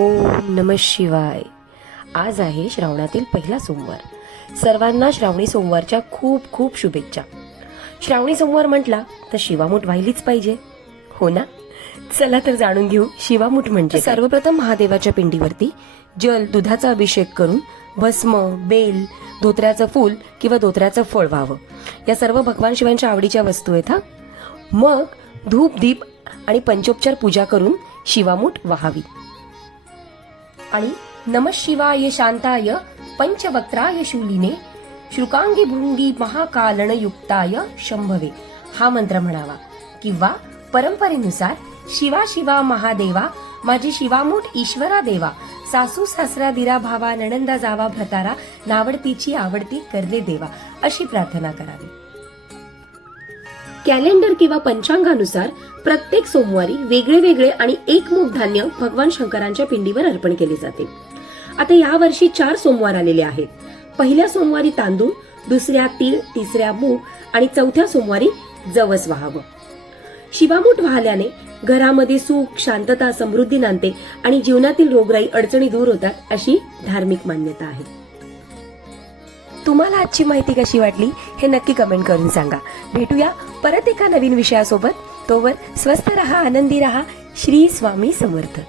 ओम नमः शिवाय। आज आहे श्रावणातील पहिला सोमवार। सर्वांना श्रावणी सोमवारच्या खूप खूप शुभेच्छा। श्रावणी सोमवार म्हटला तर शिवामूठ व्हायलीच पाहिजे, हो ना? चला तर जाणून घेऊ शिवामूठ म्हणजे। सर्वप्रथम महादेवाच्या पिंडीवरती जल दुधाचा अभिषेक करून भस्म, बेल, धोत्र्याचं फूल किंवा धोत्र्याचं फळ व्हावं। या सर्व भगवान शिवांच्या आवडीच्या वस्तू आहेत हा। मग धूप, दीप आणि पंचोपचार पूजा करून शिवामूठ व्हावी आणि नमः शिवाय शांताय पंचवक्त्राय शूलिने श्रुकांगी भृंगी महाकालनयुक्ताय शंभवे हा मंत्र म्हणावा किंवा परंपरेनुसार शिवा शिवा महादेवा माझी शिवामूठ ईश्वरा देवा सासू सासरा दिरा भावा नणंदा जावा भ्रतारा नावडतीची आवडती करले देवा अशी प्रार्थना करावी। कॅलेंडर किंवा पंचांगानुसार प्रत्येक सोमवारी वेगळे वेगळे आणि एकमुख धान्य भगवान शंकरांच्या पिंडीवर अर्पण केले जाते। आता या वर्षी 4 सोमवार आलेले आहेत। पहिल्या सोमवारी तांदूळ, दुसऱ्या तीळ, तिसऱ्या मूग आणि चौथ्या सोमवारी जवस व्हावं। शिवामूठ वाहल्याने घरामध्ये सुख, शांतता, समृद्धी नांदते आणि जीवनातील रोगराई अडचणी दूर होतात अशी धार्मिक मान्यता आहे। तुम्हाला आजची माहिती कशी वाटली हे नक्की कमेंट करून सांगा। भेटूया परत एका नवीन विषयासोबत। तोवर स्वस्थ रहा, आनंदी रहा। श्री स्वामी समर्थ।